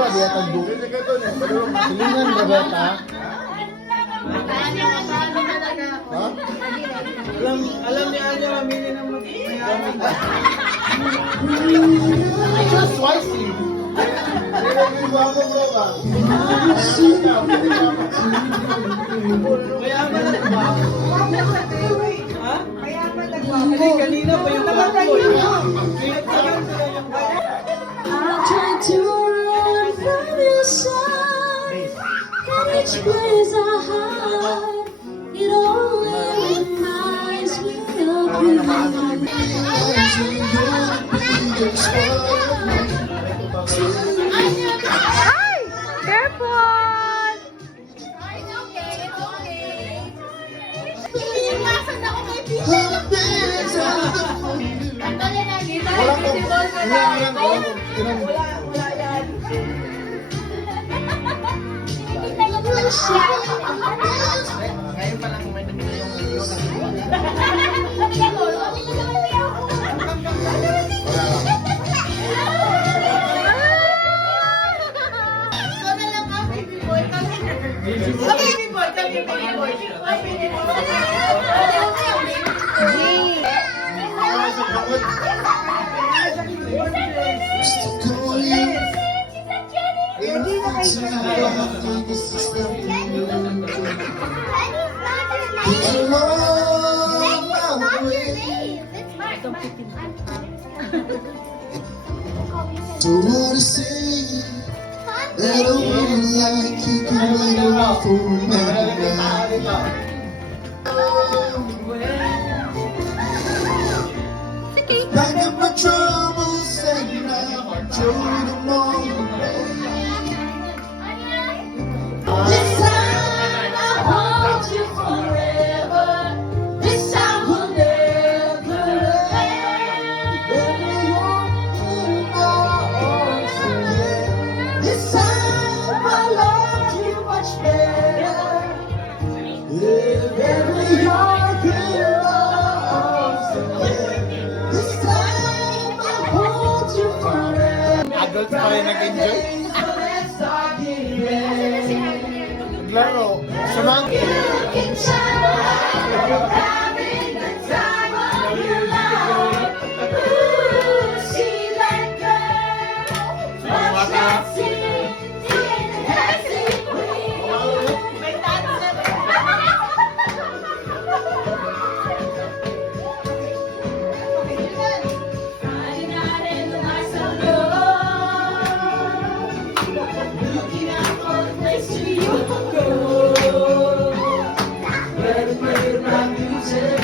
Mura dia tanduk. Silingan berapa? Ha? Alam niya mamili ng mayaman. Just wisely. Mayaman na ba? Ha? Hindi, kanina pa yung ako. I tried to run from your side, and each place I hide, it only reminds me of you. Ay! Careful! Ngayon pa lang may dumi yung video Don't wanna say that I wanna like you, can wait around for another night. Pack up my troubles and I'll enjoy the moment. This time I'll hold you forever. This time we'll never end. This time I'll love you much better. If ever you're good lost again, This time I'll hold you forever. Adult pa rin nag-enjoy. Naglaro. Sumang. You can tell having the time of your life. Ooh, see that girl, what's that scene? Dancing queen. Friday night and the lights are low. Looking out for the place to you go. Where the great rock music